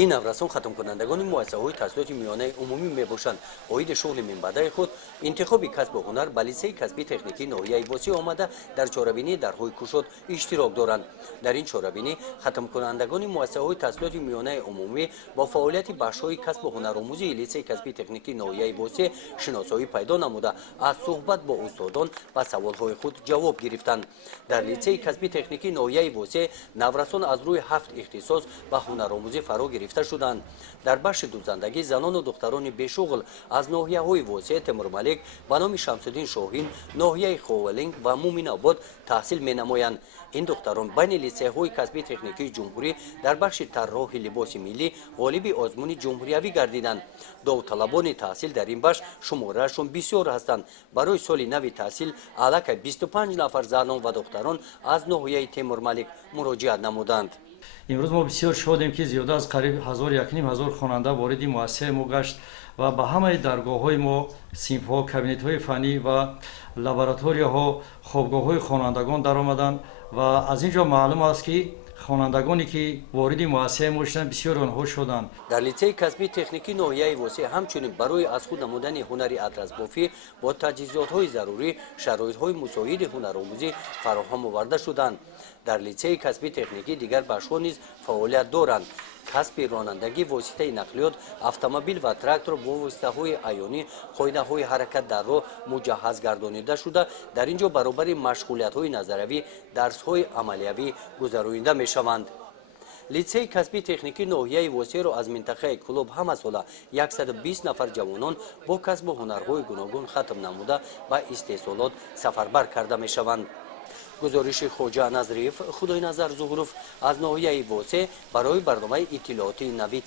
این نورسان ختم کنندگان مؤسسه‌های تحصیلات میانه عمومی میباشند. عاید شغل منبعد خود انتخاب کسب و هنر به لیسه کسبی تکنیکی ناحیه واسی آمده در چاره‌بینی درهای کشاد اشتراک دارند. در این چاره‌بینی ختم کنندگان مؤسسه‌های تحصیلات میانه عمومی با فعالیت بخش‌های کسب و هنرآموزی لیسه کسبی تکنیکی ناحیه واسی شناسایی پیدا نموده از صحبت با استادان و سوال‌های خود جواب گرفتند. در لیسه کسبی تکنیکی ناحیه واسی نورسان از روی 7 اختصاص و هنرآموزی فرا گرفته شدند. در بخش دوزندگی زنان و دختران بیشغل از ناحیه‌های واسی تیمورملک به نام شمس‌الدین شاهین، ناحیه خوالنگ و مومن آباد تحصیل می‌نمایند. این دختران بین لیسه‌های کسبی تکنیکی جمهوری در بخش طراحی لباس ملی غالب آزمون جمهوریوی گردیدند. داوطلبان تحصیل در این بخش شمارهشان بسیار هستند. برای سال نو تحصیل علاقه 25 نفر زنان و دختران از ناحیه تیمورملک مراجعت نمودند. امروز ما بسیار شادیم که زیاده از قریب 1000 خواننده وارد مؤسسه ما گشت و به همه درگاه‌های ما صنف‌ها، کابینت‌های فنی و لابراتوری‌ها، خوابگاه‌های خوانندگان درآمدند و از اینجا معلوم است که خوانندگانی که وارد مؤسسه ما شدند بسیار آنها شدند. در لیسه کسبی تکنیکی ناحیه واسی همچنین برای از خود نمودن هنری اطلس بافی با تجهیزات‌های ضروری شرایط‌های مساعد هنرآموزی فراهم آورده شدند. در لیسه کسبی تکنیکی دیگر بخش‌ها نیز فعالیت دارند. کسب رانندگی واسطه نقلیات، اتومبیل و تراکتور با واسطه‌های عیانی قاعده‌های حرکت در راه مجهز گردانیده شده. در اینجا برابر مشغولیت‌های نظروی درس‌های عملیوی گذرانیده می‌شوند. لیسه کسبی تکنیکی ناحیه واسی را از منطقه کلوب همه ساله 120 نفر جوانان با کسب و هنرهای گوناگون ختم نموده و استحصالات سفربر کرده می‌شوند. گزارش خواجه نظریف خدای نظر ظهورов از ناحیه واسی برای برنامه اطلاعاتی نوید.